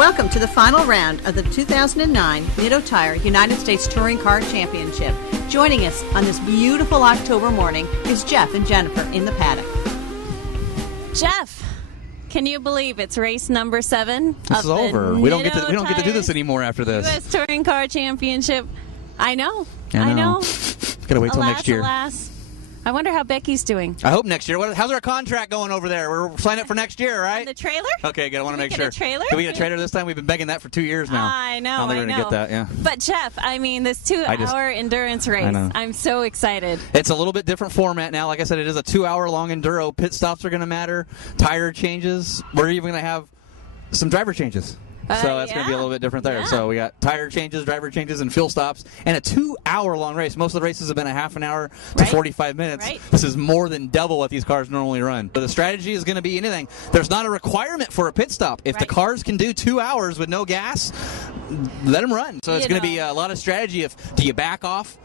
Welcome to the final round of the 2009 Nitto Tire United States Touring Car Championship. Joining us on this beautiful October morning is Jeff and Jennifer in the paddock. Jeff, can you believe it's race number 7? This is over. We don't get to do this anymore after this. U.S. Touring Car Championship. I know. Gotta wait till next year. Alas. I wonder how Becky's doing. I hope next year. How's our contract going over there? We're signing up for next year, right? And the trailer? Okay, good. I want to make sure. A trailer? Can we get a trailer this time? We've been begging that for 2 years now. I know. They're going to get that, yeah. But Jeff, I mean, this 2-hour endurance race. I'm so excited. It's a little bit different format now. Like I said, it is a 2-hour-long enduro. Pit stops are going to matter. Tire changes. We're even going to have some driver changes. So that's going to be a little bit different there. Yeah. So we got tire changes, driver changes, and fuel stops, and a 2-hour-long race. Most of the races have been a half an hour to 45 minutes. Right. This is more than double what these cars normally run. So the strategy is going to be anything. There's not a requirement for a pit stop. If the cars can do 2 hours with no gas, let them run. So it's going to be a lot of strategy. Do you back off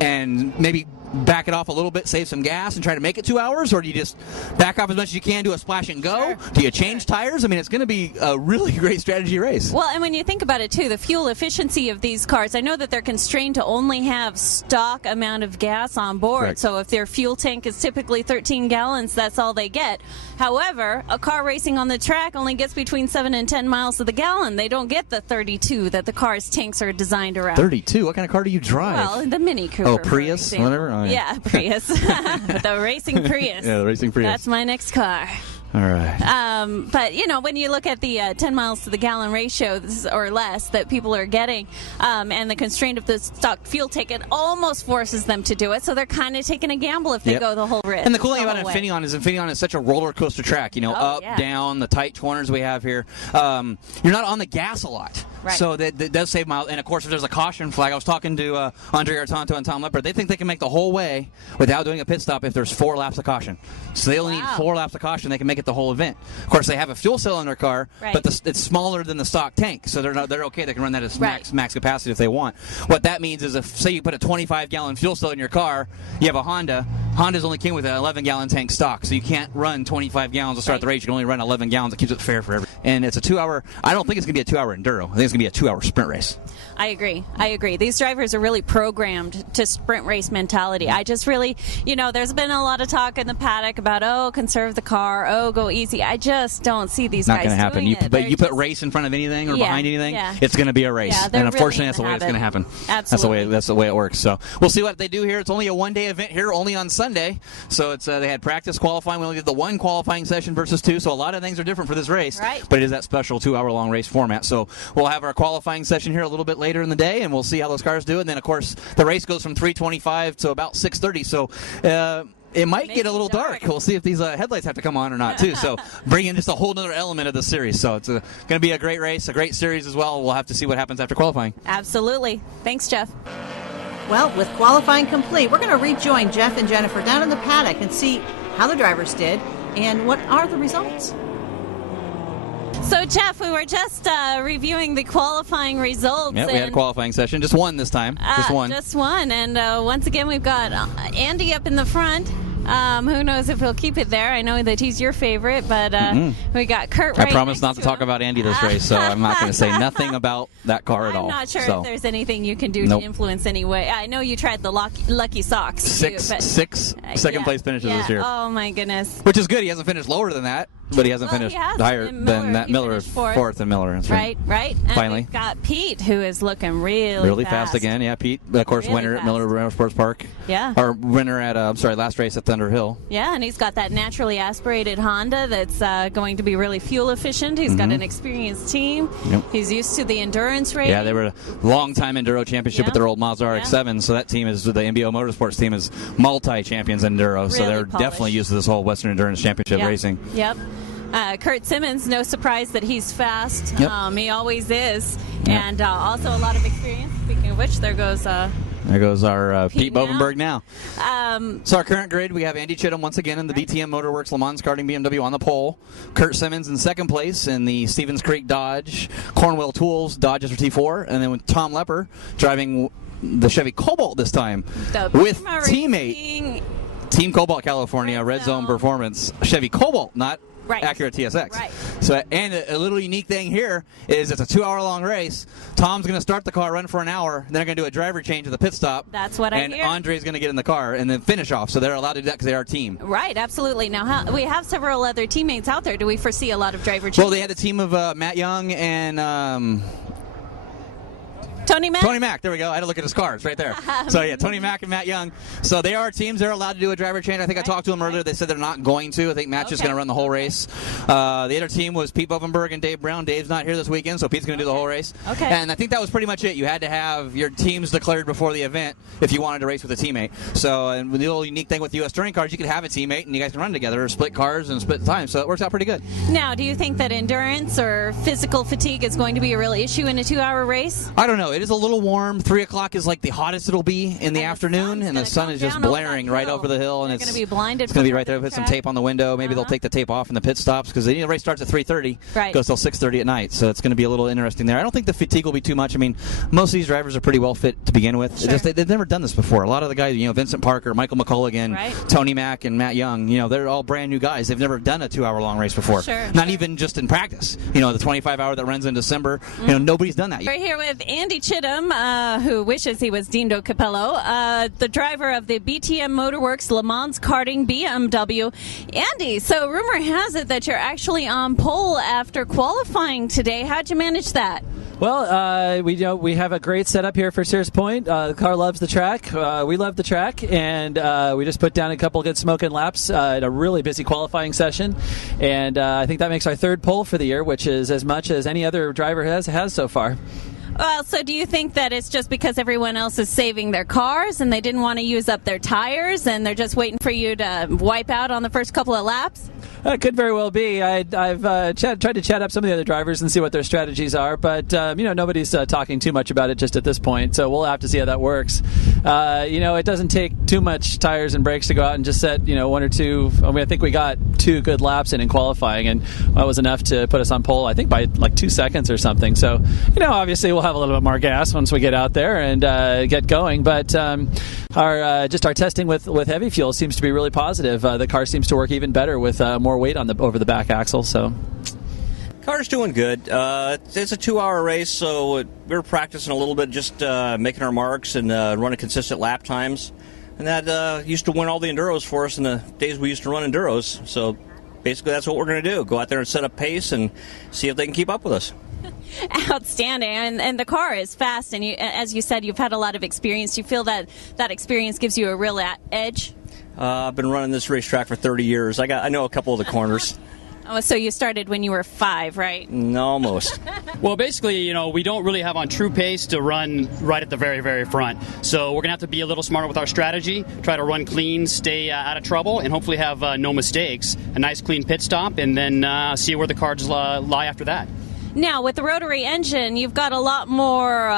and maybe back it off a little bit, save some gas, and try to make it 2 hours? Or do you just back off as much as you can, do a splash and go? Sure. Do you change tires? I mean, it's going to be a really great strategy race. Well, and when you think about it, too, the fuel efficiency of these cars, I know that they're constrained to only have stock amount of gas on board. Correct. So if their fuel tank is typically 13 gallons, that's all they get. However, a car racing on the track only gets between 7 and 10 miles to the gallon. They don't get the 32 that the car's tanks are designed around. 32? What kind of car do you drive? Well, the Mini Cooper. Oh, Prius? Whatever? Oh, yeah, Prius. The racing Prius. Yeah, the racing Prius. That's my next car. All right. But, you know, when you look at the 10 miles to the gallon ratio or less that people are getting and the constraint of the stock fuel tank, it almost forces them to do it. So they're kind of taking a gamble if they go the whole risk. And the cool thing about Infineon is such a roller coaster track. You know, up, down, the tight corners we have here. You're not on the gas a lot. Right. So that does save miles. And, of course, if there's a caution flag, I was talking to Andrie, Hartanto, and Tom Lepper. They think they can make the whole way without doing a pit stop if there's 4 laps of caution. So they only need 4 laps of caution. They can make it the whole event. Of course, they have a fuel cell in their car, but it's smaller than the stock tank. So they're okay. They can run that as max capacity if they want. What that means is if, say, you put a 25-gallon fuel cell in your car, you have a Honda. Honda's only came with an 11-gallon tank stock, so you can't run 25 gallons to start the race. You can only run 11 gallons. It keeps it fair for everyone. And it's a 2-hour. I don't think it's going to be a 2-hour enduro. I think it's going to be a 2-hour sprint race. I agree. These drivers are really programmed to sprint race mentality. I just really, there's been a lot of talk in the paddock about, conserve the car, go easy. I just don't see these guys doing it. But you put race in front of anything or behind anything, it's going to be a race. Yeah, and unfortunately, that's the way it's going to happen. Absolutely. That's the way it works. So we'll see what they do here. It's only a one-day event here, only on Sunday. So it's they had practice qualifying. We only did the 1 qualifying session versus 2. So a lot of things are different for this race. Right. But it is that special 2-hour-long race format. So we'll have our qualifying session here a little bit later in the day, and we'll see how those cars do. And then, of course, the race goes from 3:25 to about 6:30. So it might get a little dark. We'll see if these headlights have to come on or not, too. So bring in just a whole other element of the series. So it's going to be a great race, a great series as well. We'll have to see what happens after qualifying. Absolutely. Thanks, Jeff. Well, with qualifying complete, we're going to rejoin Jeff and Jennifer down in the paddock and see how the drivers did and what are the results. So, Jeff, we were just reviewing the qualifying results. Yeah, we had a qualifying session. Just one this time. Just one. Just one. And once again, we've got Andy up in the front. Who knows if he'll keep it there? I know that he's your favorite, but we got Curt right I promise not to talk about Andy this race, so I'm not going to say nothing about that car at all. I'm not sure if there's anything you can do to influence anyway. I know you tried the Lucky Socks. Six second-place finishes this year. Oh, my goodness. Which is good. He hasn't finished lower than that, but he hasn't finished higher than that. Miller is fourth than Miller. Right. And finally. we've got Pete, who is looking really fast again. Yeah, Pete, of course, winner at Miller Motorsports Park. Yeah. Or winner at, last race at Thunder Hill. Yeah, and he's got that naturally aspirated Honda that's going to be really fuel efficient. He's got an experienced team. Yep. He's used to the endurance race. Yeah, they were a long-time Enduro championship with their old Mazda RX-7, so that team the MBO Motorsports team is multi-champions Enduro, so they're definitely used to this whole Western Endurance Championship racing. Yep. Curt Simmons, no surprise that he's fast. Yep. He always is. Yep. And also a lot of experience. Speaking of which, there goes our Pete Bovenberg now. So our current grid, we have Andy Chittum once again in the DTM Motorworks Le Mans karting BMW on the pole. Curt Simmons in second place in the Stevens Creek Dodge Cornwell Tools Dodge SRT-4. And then with Tom Lepper driving the Chevy Cobalt this time with teammate Team Cobalt California Red Zone Performance Chevy Cobalt, not Acura TSX. Right. So, and a little unique thing here is it's a 2-hour-long race. Tom's going to start the car, run for an hour, and then they're going to do a driver change at the pit stop. That's what I hear. And Andrie's going to get in the car and then finish off. So they're allowed to do that because they are a team. Right, absolutely. Now, we have several other teammates out there. Do we foresee a lot of driver changes? Well, they had the team of Matt Young and Tony Mack? Tony Mack, there we go. I had to look at his cards right there. So, yeah, Tony Mack and Matt Young. So they are teams. They're allowed to do a driver change. I think I talked to them earlier. They said they're not going to. I think Matt's just going to run the whole race. The other team was Pete Bovenberg and Dave Brown. Dave's not here this weekend, so Pete's going to do the whole race. Okay. And I think that was pretty much it. You had to have your teams declared before the event if you wanted to race with a teammate. So, and the little unique thing with the U.S. touring cars, you could have a teammate and you guys can run together or split cars and split time. So it works out pretty good. Now, do you think that endurance or physical fatigue is going to be a real issue in a 2-hour race? I don't know. It is a little warm. 3 o'clock is like the hottest it'll be in the afternoon, and the sun is just blaring right over the hill, and it's going to be blinded. It's going to be right there. Put some tape on the window. Maybe they'll take the tape off in the pit stops because the race starts at 3:30, goes till 6:30 at night. So it's going to be a little interesting there. I don't think the fatigue will be too much. I mean, most of these drivers are pretty well fit to begin with. Sure. They've never done this before. A lot of the guys, Vincent Parker, Michael McCulligan, Tony Mack, and Matt Young, they're all brand new guys. They've never done a 2-hour-long race before. Not even just in practice. The 25-hour that runs in December. Nobody's done that yet. We're here with Andy Chittum, who wishes he was Dean Capello, the driver of the BTM Motorworks Le Mans Karting BMW. Andy, so rumor has it that you're actually on pole after qualifying today. How'd you manage that? Well, we have a great setup here for Sears Point. The car loves the track. We love the track, and we just put down a couple good smoking laps at a really busy qualifying session. And I think that makes our third pole for the year, which is as much as any other driver has so far. Well, so do you think that it's just because everyone else is saving their cars and they didn't want to use up their tires and they're just waiting for you to wipe out on the first couple of laps? It could very well be. I've tried to chat up some of the other drivers and see what their strategies are, but nobody's talking too much about it just at this point, so we'll have to see how that works. It doesn't take too much tires and brakes to go out and just set one or two. I think we got 2 good laps in qualifying, and that was enough to put us on pole, I think, by like 2 seconds or something. So, obviously we'll have a little bit more gas once we get out there and get going, but our testing with heavy fuel seems to be really positive. The car seems to work even better with more weight over the back axle. So car's doing good. It's a 2-hour race, so we're practicing a little bit, just making our marks and running consistent lap times, and that used to win all the enduros for us in the days we used to run enduros. So basically that's what we're going to do, go out there and set up pace and see if they can keep up with us. Outstanding. And the car is fast, and as you said, you've had a lot of experience. Do you feel that experience gives you a real edge? I've been running this racetrack for 30 years. I know a couple of the corners. Oh, so you started when you were 5, right? Almost. Well, basically, we don't really have on true pace to run right at the very, very front. So we're going to have to be a little smarter with our strategy, try to run clean, stay out of trouble, and hopefully have no mistakes. A nice, clean pit stop, and then see where the cards lie after that. Now, with the rotary engine, you've got a lot more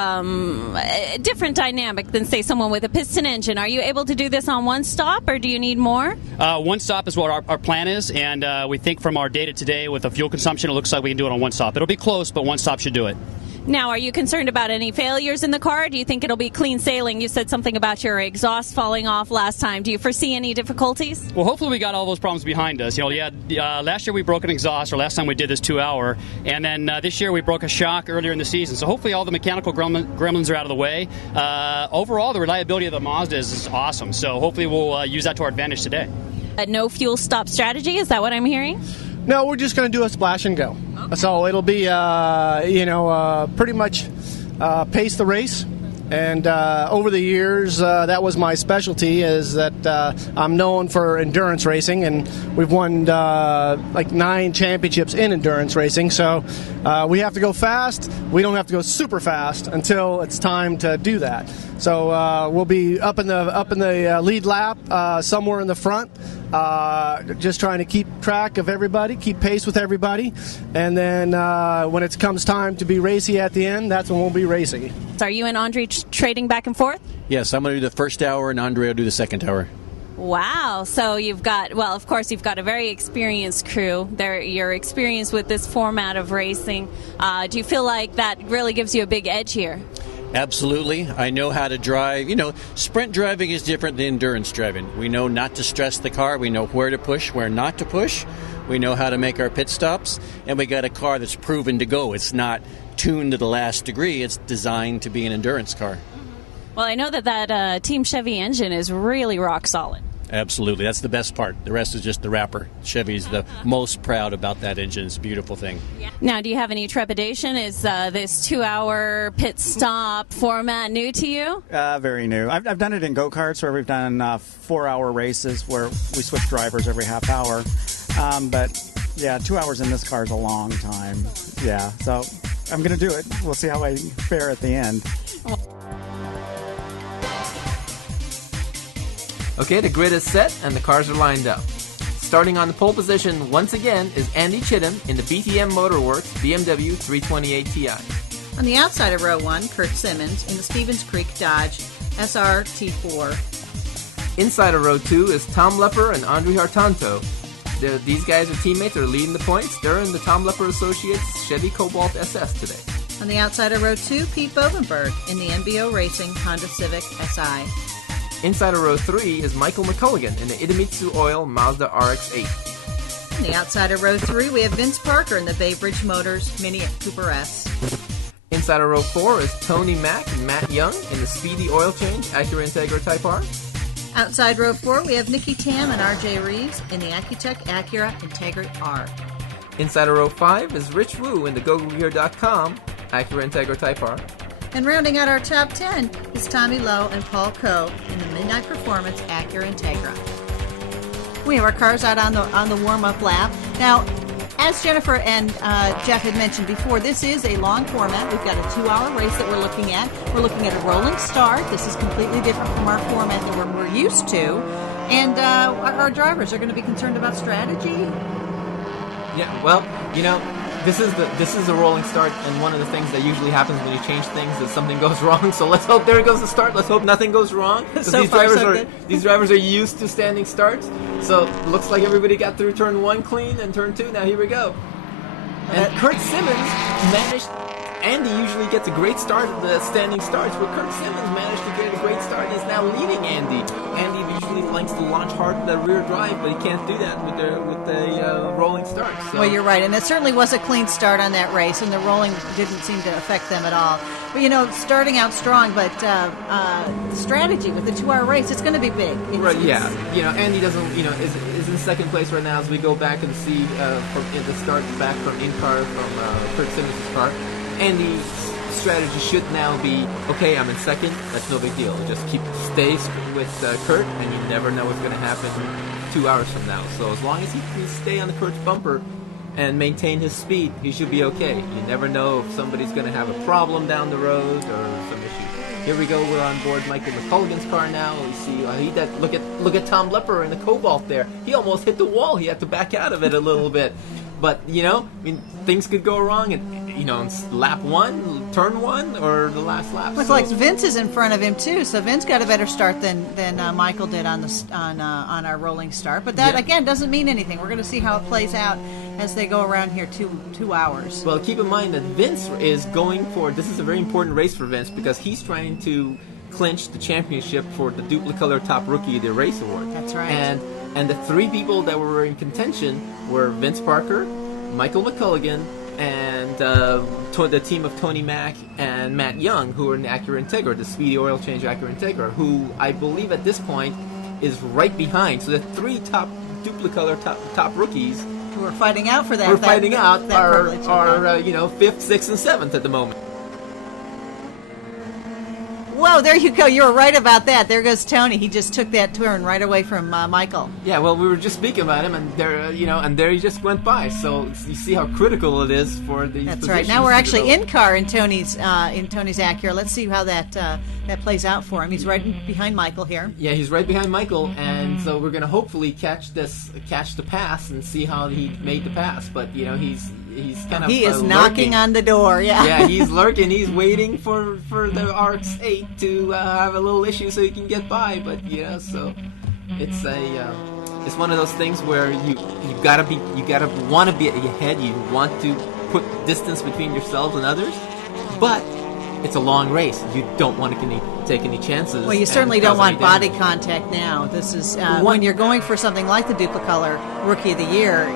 different dynamic than, say, someone with a piston engine. Are you able to do this on one stop, or do you need more? One stop is what our plan is, and we think from our data today with the fuel consumption, it looks like we can do it on one stop. It'll be close, but one stop should do it. Now, are you concerned about any failures in the car? Do you think it'll be clean sailing? You said something about your exhaust falling off last time. Do you foresee any difficulties? Well, hopefully we got all those problems behind us. Last year we broke an exhaust, or last time we did this 2-hour, and then this year we broke a shock earlier in the season. So hopefully all the mechanical gremlins are out of the way. Overall, the reliability of the Mazda is awesome. So hopefully we'll use that to our advantage today. A no fuel stop strategy, is that what I'm hearing? No, we're just going to do a splash and go. Okay. So it'll be, pretty much pace the race. And over the years, that was my specialty, is that I'm known for endurance racing, and we've won like 9 championships in endurance racing. So we have to go fast. We don't have to go super fast until it's time to do that. So we'll be up in the lead lap, somewhere in the front, just trying to keep track of everybody, keep pace with everybody, and then when it comes time to be racy at the end, that's when we'll be racing. Are you and Andrie trading back and forth? Yes, I'm going to do the first hour, and Andrie will do the second hour. Wow. So you've got, well, of course, you've got a very experienced crew. You're experienced with this format of racing. Do you feel like that really gives you a big edge here? Absolutely. I know how to drive. Sprint driving is different than endurance driving. We know not to stress the car. We know where to push, where not to push. We know how to make our pit stops. And we got a car that's proven to go. It's not tuned to the last degree. It's designed to be an endurance car. Well, I know that Team Chevy engine is really rock solid. Absolutely. That's the best part. The rest is just the wrapper. Chevy's the most proud about that engine. It's a beautiful thing. Now, do you have any trepidation? Is this 2-hour pit stop format new to you? Very new. I've done it in go-karts where we've done 4-hour races where we switch drivers every half hour. But, yeah, 2 hours in this car is a long time. Yeah, so I'm going to do it. We'll see how I fare at the end. Okay, the grid is set and the cars are lined up. Starting on the pole position once again is Andy Chittum in the BTM Motorworks BMW 328 Ti. On the outside of row 1, Curt Simmons in the Stevens Creek Dodge SRT-4. Inside of row 2 is Tom Lepper and Andrie Hartanto. These guys are teammates, they're leading the points. They're in the Tom Lepper Associates Chevy Cobalt SS today. On the outside of row 2, Pete Bovenberg in the MBO Racing Honda Civic Si. Inside of row 3 is Michael McCulligan in the Idemitsu Oil Mazda RX-8. On the outside of row 3, we have Vince Parker in the Bay Bridge Motors Mini Cooper S. Inside of row 4 is Tony Mack and Matt Young in the Speedy Oil Change Acura Integra Type R. Outside row 4, we have Nikki Tam and RJ Reeves in the Accutech Acura Integra R. Inside of row 5 is Rich Wu in the GoGoGear.com Acura Integra Type R. And rounding out our top 10 is Tommy Lowe and Paul Coe in the Midnight Performance Acura Integra. We have our cars out on the warm-up lap. Now, as Jennifer and Jeff had mentioned before, this is a long format. We've got a 2-hour race that we're looking at. We're looking at a rolling start. This is completely different from our format that we're used to. And our drivers are going to be concerned about strategy. Yeah, well, this is a rolling start, and one of the things that usually happens when you change things is something goes wrong. So let's hope there goes the start. Let's hope nothing goes wrong. So These drivers are used to standing starts. So looks like everybody got through turn 1 clean and turn 2. Now here we go. And Curt Simmons managed. Andy usually gets a great start at the standing starts, but Curt Simmons managed to get a great start and is now leading Andy. Andy usually likes to launch hard in the rear drive, but he can't do that with the rolling start. So. Well, you're right, and it certainly was a clean start on that race, and the rolling didn't seem to affect them at all. But starting out strong, but strategy with the 2-hour race, it's going to be big. Andy doesn't, is in second place right now as we go back and see from the start back from in-car from Curt Simmons' car. Andy's strategy should now be, okay, I'm in second, that's no big deal. Just stay with Curt, and you never know what's going to happen 2 hours from now. So as long as he can stay on the Curt's bumper and maintain his speed, he should be okay. You never know if somebody's going to have a problem down the road or some issue. Here we go, we're on board Michael McCulligan's car now. We see, look at Tom Lepper in the Cobalt there. He almost hit the wall. He had to back out of it a little bit. But, things could go wrong, and lap 1, turn 1, or the last lap. Looks like Vince is in front of him too, so Vince got a better start than Michael did on our rolling start. But that again doesn't mean anything. We're going to see how it plays out as they go around here 2 hours. Well, keep in mind that Vince is going for, this is a very important race for Vince because he's trying to clinch the championship for the Duplicolor Top Rookie of the Race Award. That's right. And the 3 people that were in contention were Vince Parker, Michael McCulligan, and the team of Tony Mack and Matt Young, who are in the Acura Integra, the Speedy Oil Change Acura Integra, who I believe at this point is right behind. So the 3 top Duplicolor top rookies who are fighting out for that. Are 5th, 6th, and 7th at the moment. Whoa, there you go. You were right about that. There goes Tony. He just took that turn right away from Michael. Yeah, well, we were just speaking about him, and there, there he just went by. So you see how critical it is for these. That's right. Now we're actually in car in Tony's Acura. Let's see how that plays out for him. He's right behind Michael here. Yeah, he's right behind Michael, and so we're going to hopefully catch the pass and see how he made the pass. But he's kind of he is knocking on the door. Yeah, he's lurking. He's waiting for the RX-8 to have a little issue so he can get by. But so it's it's one of those things where you gotta want to be ahead. You want to put distance between yourselves and others, but it's a long race. You don't want to take any chances. Well, you certainly don't want body contact now. This is when you're going for something like the Duplicolor Rookie of the Year.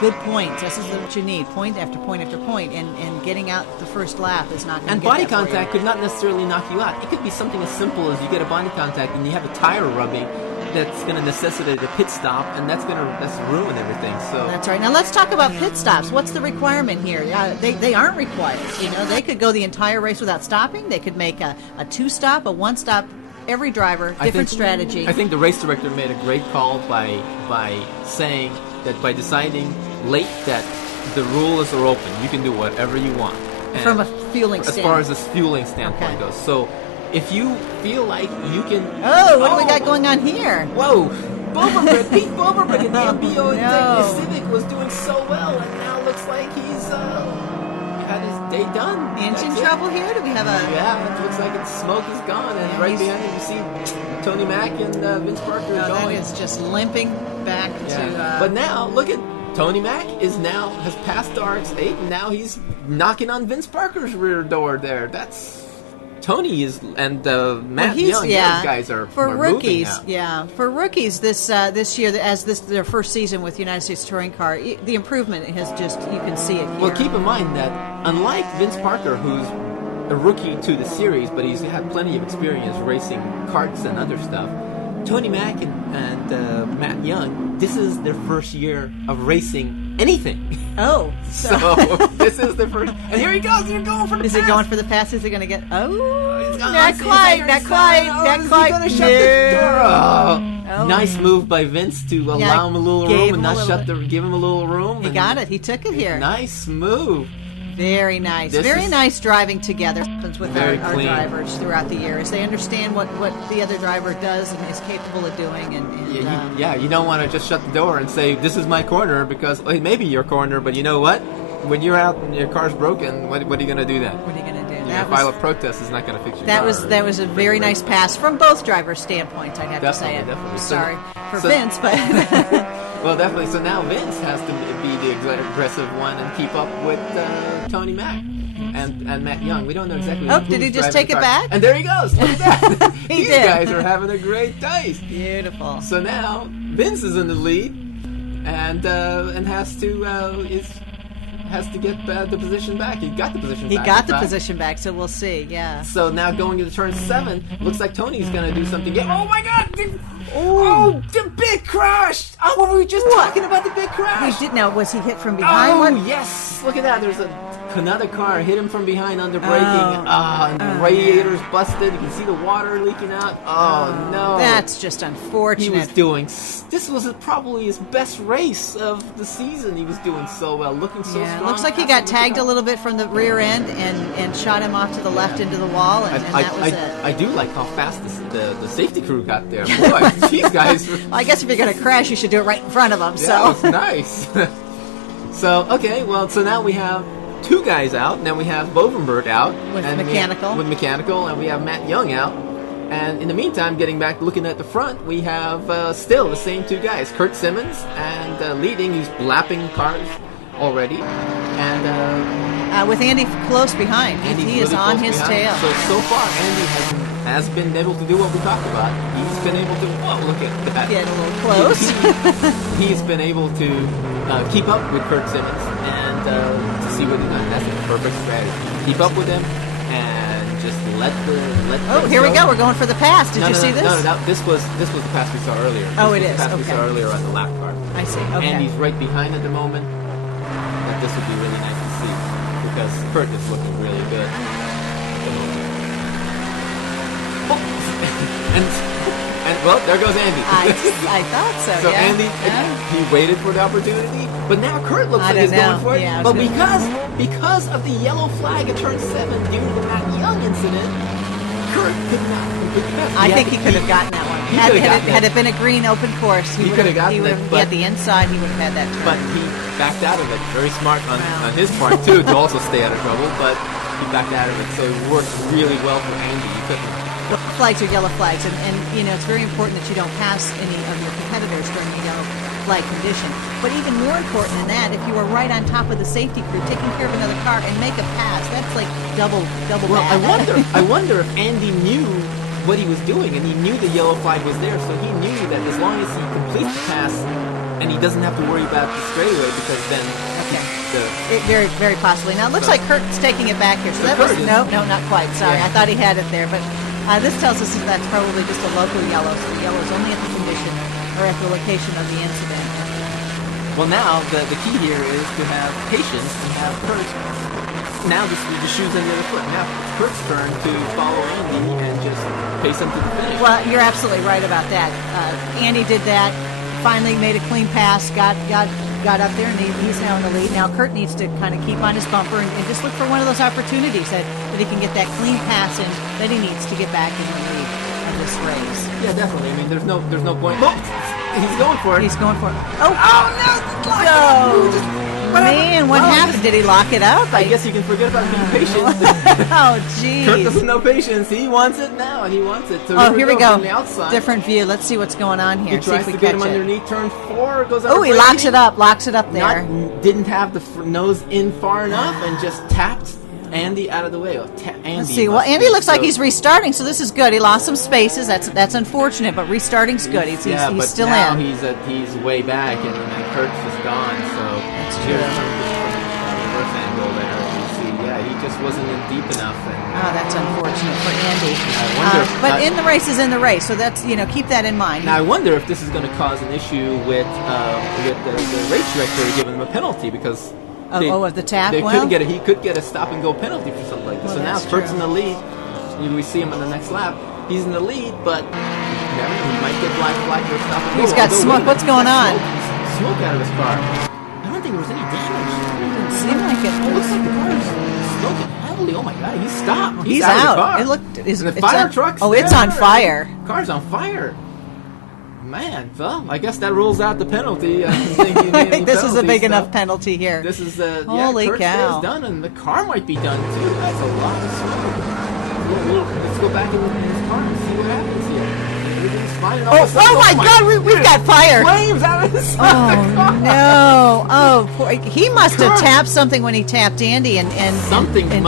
Good points. This is what you need. Point after point after point, and getting out the first lap is not going to. And body contact could not necessarily knock you out. It could be something as simple as you get a body contact and you have a tire rubbing. That's going to necessitate a pit stop, and that's ruin everything. So that's right. Now let's talk about pit stops. What's the requirement here? They aren't required. They could go the entire race without stopping. They could make a 2-stop, a 1-stop. Every driver, different strategy. I think the race director made a great call by saying that by deciding late that the rules are open, you can do whatever you want. And from a fueling standpoint. As far as the fueling standpoint goes. So if you feel like you can... what do we got going on here? Whoa! Bovenberg, Pete Bovenberg in the MBO Civic was doing so well, and now looks like he's had his day done. Engine trouble here? Do we have a... Yeah, it looks like the smoke is gone, and right behind him you see Tony Mack and Vince Parker going. That is just limping back to... But now, look at... Tony Mack has passed the RX-8, and now he's knocking on Vince Parker's rear door there. That's... Tony is and Matt Young. Those guys are for rookies. Now. For rookies this year, as this their first season with United States Touring Car, the improvement has you can see it here. Well, keep in mind that unlike Vince Parker, who's a rookie to the series, but he's had plenty of experience racing karts and other stuff. Tony Mack and Matt Young, this is their first year of racing anything. Oh, so this is the first. And here he goes. They're going for the pass. Is he going for the pass? Is he going to get? Oh, not quite. Not quite. Going to shut the door. Oh. Nice move by Vince to allow him a little room and not give him a little room. He got it. He took it here. Nice move. Very nice. Very nice driving together with our drivers throughout the years. They understand what the other driver does and is capable of doing. You don't want to just shut the door and say, this is my corner, because it may be your corner, but you know what? When you're out and your car's broken, what are you going to do then? What are you going to do? File a protest is not going to fix your car. That or was a very nice pass from both drivers' standpoints, I'd have to say. Definitely. Sorry for Vince, but... Well, definitely. So now Vince has to be the aggressive one and keep up with Tony Mack and Matt Young. We don't know exactly. Oh, did he just take it back? And there he goes. Look at that. These guys are having a great day. Beautiful. So now Vince is in the lead and has to get the position back. He got the position back. He got the position back, so we'll see. Yeah. So now going into turn 7, looks like Tony's going to do something. Oh my God! Oh, the big crash! Oh, what were we just talking about? The big crash. We did. Now, was he hit from behind? Oh, yes! Look at that. There's another car hit him from behind under braking. And the radiator's busted. You can see the water leaking out. Oh no! That's just unfortunate. He was doing. This was probably his best race of the season. He was doing so well, looking so strong. Looks like he got tagged a little bit from the rear end and shot him off to the left into the wall, and that was it. I do like how fast the safety crew got there. Boy, these guys. Well, I guess if you're going to crash, you should do it right in front of them. Yeah, that was nice. So now we have 2 guys out. Now we have Bovenberg out with mechanical, and we have Matt Young out. And in the meantime, getting back, looking at the front, we have still the same 2 guys, Curt Simmons, and leading. He's lapping cars already, and with Andy close behind. He is on his tail. So far, Andy has been able to do what we talked about. He's been able to look at that. Get a little close. He's been able to keep up with Curt Simmons and to see what he's done. That's a perfect strategy. Keep up with him and just let here we go. We're going for the pass. Did you see this? No. This was the pass we saw earlier. It is. The pass we saw earlier on the lap car. I see. Okay. And he's right behind at the moment. But this would be really nice to see because Curt is looking really good. And well, there goes Andy. I thought so. So yeah. Andy, he waited for the opportunity, but now Curt looks like he's going for it. Yeah, but because of the yellow flag at turn 7 due to the Matt Young incident, Curt could not. I think he could have gotten that one. Had it been a green open course, he could have gotten it. But at the inside, he would have had that turn. But he backed out of it. Very smart on his part too to also stay out of trouble. But he backed out of it, so it worked really well for Andy. He couldn't. Flags are yellow flags, and it's very important that you don't pass any of your competitors during a yellow like condition. But even more important than that, if you were right on top of the safety crew, taking care of another car and make a pass, that's like double Well, bad. I wonder if Andy knew what he was doing, and he knew the yellow flag was there, so he knew that as long as he completes the pass, and he doesn't have to worry about the straightaway, because then Very, very possibly. Now it looks like Kurt's taking it back here. So that was no, not quite. Sorry, I thought he had it there, but this tells us that's probably just a local yellow. So the yellow is only at the condition or at the location of the incident. Well, now the key here is to have patience and have Kurt. Now the shoes on the other foot. Now Kurt's turn to follow Andy and just pace him to the finish. Well, you're absolutely right about that. Andy did that. Finally made a clean pass. Got up there, and he's now in the lead. Now Kurt needs to kind of keep on his bumper and just look for one of those opportunities that he can get that clean pass in that he needs to get back in the lead of this race. Yeah, definitely. I mean, there's no point. Oh, he's going for it. He's going for it. Oh no! Man, what happened? Did he lock it up? I guess you can forget about being patient. Oh, geez. Kurt doesn't know patience. He wants it now, and he wants it. So here we go. From the outside. Different view. Let's see what's going on here. He tries to get him underneath turn 4. Goes oh, he locks it up. Locks it up there. Didn't have the nose in far enough, and just tapped Andy out of the way. Let's see. Well, Andy looks like he's restarting, so this is good. He lost some spaces. That's unfortunate, but restarting's good. He's still now in. He's way back, and Kurt's just gone. So that's true. Reverse angle there. You see, he just wasn't in deep enough. That's unfortunate for Andy. But in the race is in the race, so that's keep that in mind. Now I wonder if this is going to cause an issue with the race director giving him a penalty because. Of the tap? He could get a stop and go penalty for something like this. So now Kurt's in the lead. We see him in the next lap. He's in the lead, but he might get black flag or stop and go. He's got smoke. What's going on? Smoke out of his car. I don't think there was any damage. It didn't seem like it. It looks like the car is smoking heavily. Oh my God, he's stopped. He's out. Of the car. It looked. The fire truck's Oh, it's on fire. Car's on fire. Man, well, I guess that rules out the penalty. I think this is a big enough penalty here. This is holy Kurt cow! Stays done, and the car might be done too. That's a lot of smoke. Let's go back in his car and see what happens here. Everything's fine. Oh my God! We've got fire. Flames out of his car. No! Oh, poor, he must have tapped something when he tapped Andy and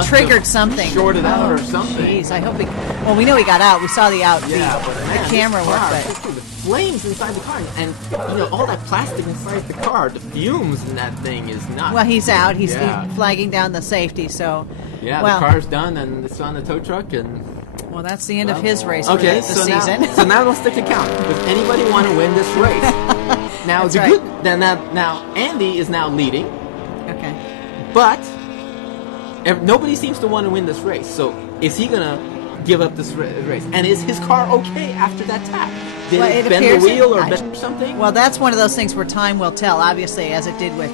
triggered something. Shorted out or something. Jeez, I hope he. Well, we know he got out. We saw the out. Yeah, the camera worked, but. Flames inside the car, and all that plastic inside the car, the fumes in that thing is not. Well, he's out. He's flagging down the safety. So the car's done, and it's on the tow truck, and well, that's the end of his race for the season. So now let's take account. Does anybody want to win this race? Now that's right. Now Andy is now leading. Okay. But nobody seems to want to win this race. So is he gonna give up this race? And is his car okay after that tap? Did it bend the wheel or bend something? Well, that's one of those things where time will tell, obviously, as it did with...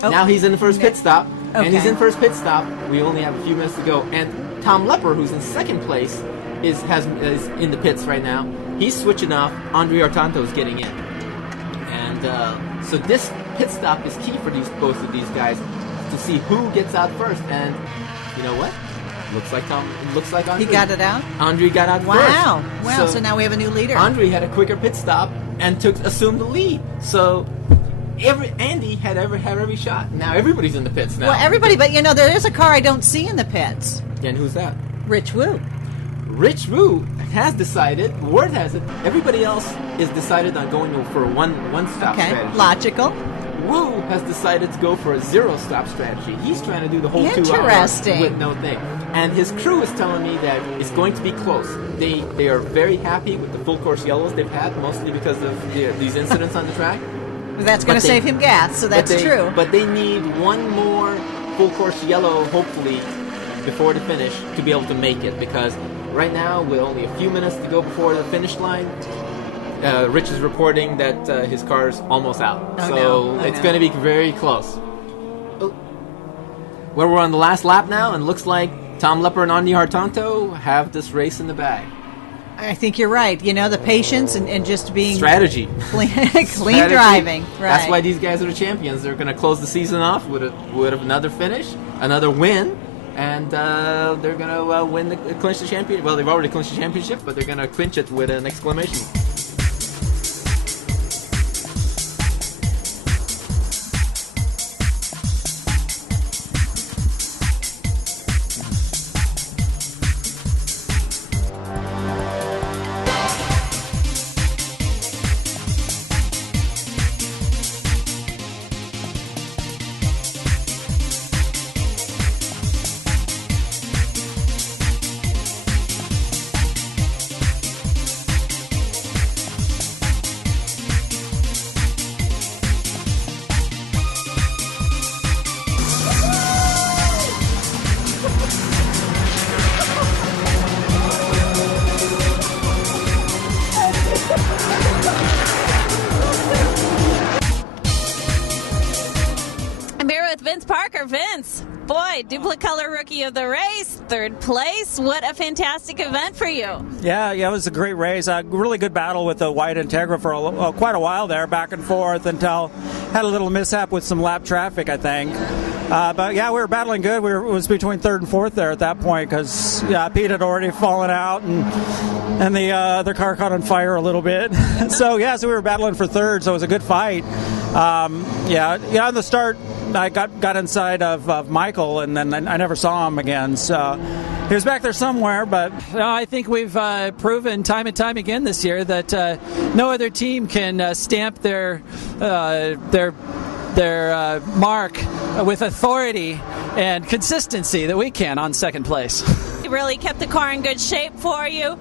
Now he's in the first pit stop. Okay. And he's in first pit stop. We only have a few minutes to go. And Tom Lepper, who's in second place, is in the pits right now. He's switching off. Andrie Hartanto is getting in. And so this pit stop is key for both of these guys to see who gets out first. And you know what? Looks like Andrie. He got it out? Andrie got out first. Wow. So now we have a new leader. Andrie had a quicker pit stop and assumed the lead. So Andy had every shot. Now everybody's in the pits now. Well, everybody, but there is a car I don't see in the pits. And who's that? Rich Wu. Rich Wu has decided, word has it, everybody else is decided on going for a one-stop strategy. Logical. Wu has decided to go for a zero-stop strategy. He's trying to do the whole 2 hours with no thing. And his crew is telling me that it's going to be close. They are very happy with the full course yellows they've had, mostly because of these incidents on the track. Well, that's going to save him gas, so that's true. But they need one more full course yellow, hopefully, before the finish to be able to make it. Because right now, with only a few minutes to go before the finish line, Rich is reporting that his car's almost out. It's going to be very close. Well, we're on the last lap now, and looks like Tom Lepper and Andrie Hartanto have this race in the bag. I think you're right. The patience and just being... Strategy. Clean driving. Right. That's why these guys are the champions. They're going to close the season off with another finish, another win, and they're going to clinch the championship. Well, they've already clinched the championship, but they're going to clinch it with an exclamation. with Vince Parker. Vince, boy, Duplicolor Rookie of the Race, 3rd place. What a fantastic event for you. Yeah, it was a great race. A really good battle with the white Integra for quite a while there, back and forth, until had a little mishap with some lap traffic, I think. But yeah, we were battling good. It was between 3rd and 4th there at that point because Pete had already fallen out and the other car caught on fire a little bit. So we were battling for 3rd, so it was a good fight. On the start, I got inside of Michael, and then I never saw him again. So he was back there somewhere. But I think we've proven time and time again this year that no other team can stamp their mark with authority and consistency that we can on 2nd place. Really kept the car in good shape for you.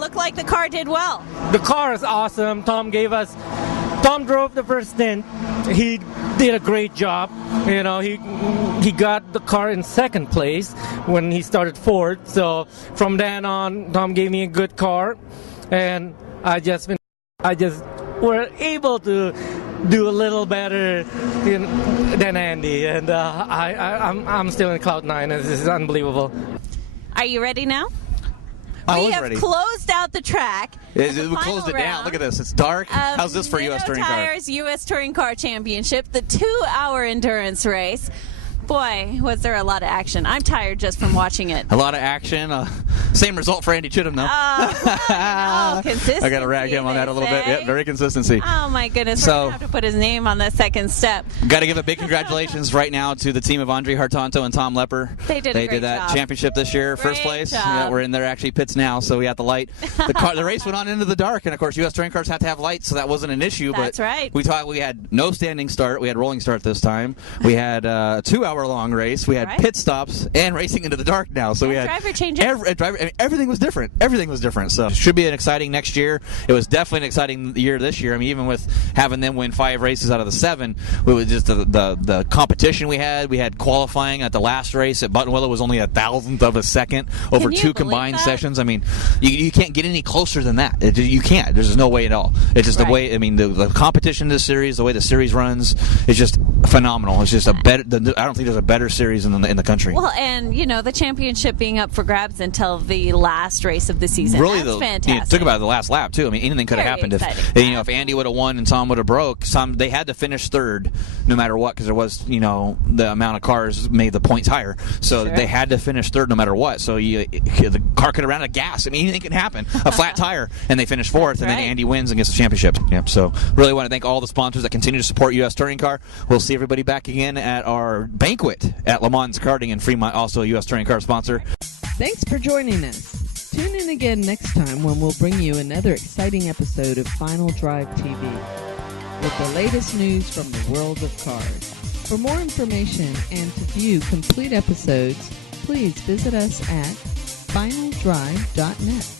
Looked like the car did well. The car is awesome. Tom drove the first stint. He did a great job. He got the car in 2nd place when he started 4th. So from then on, Tom gave me a good car, and I just were able to do a little better than Andy, and I'm still in cloud 9. This is unbelievable. Are you ready now? We have ready. Closed out the track. We closed it down. Look at this. It's dark. How's this for U.S. Touring Car? Tires U.S. Touring Car Championship, the 2-hour endurance race. Boy, was there a lot of action. I'm tired just from watching it. A lot of action. Same result for Andy Chittum, though. Consistency. I got to rag him on that a little bit. Yep, very consistency. Oh, my goodness. We're going to have to put his name on the 2nd step. Got to give a big congratulations right now to the team of Andrie, Hartanto, and Tom Lepper. They did that job. Championship this year, great 1st place. Job. Yeah, we're in their actually pits now, so we got the light. The race went on into the dark, and of course, U.S. Touring Cars have to have lights, so that wasn't an issue. That's but right. We thought we had no standing start. We had rolling start this time. We had a 2-hour-long race. We had pit stops and racing into the dark now. So we had driver changes. Everything was different. Everything was different. So it should be an exciting next year. It was definitely an exciting year this year. I mean, even with having them win 5 races out of the 7, it was just the competition we had. We had qualifying at the last race at Buttonwillow was only 1,000th of a second over 2 combined sessions. I mean, you can't get any closer than that. You can't. There's no way at all. It's just the way. I mean, the competition in this series, the way the series runs, is just phenomenal. It's just a better. I don't think there's a better series in the country. Well, and the championship being up for grabs until the last race of the season. Really, that's fantastic. Talk about the last lap too. I mean, anything could have happened if Andy would have won and Tom would have broke. They had to finish 3rd no matter what because there was the amount of cars made the points higher, so they had to finish 3rd no matter what. So the car could have ran out of gas. I mean, anything can happen. A flat tire, and they finished 4th, and then Andy wins and gets the championship. Yep. So really want to thank all the sponsors that continue to support U.S. Touring Car. We'll see everybody back again at our banquet at Le Mans Karting in Fremont, also a U.S. Touring Car sponsor. Thanks for joining us. Tune in again next time when we'll bring you another exciting episode of Final Drive TV with the latest news from the world of cars. For more information and to view complete episodes, please visit us at finaldrive.net.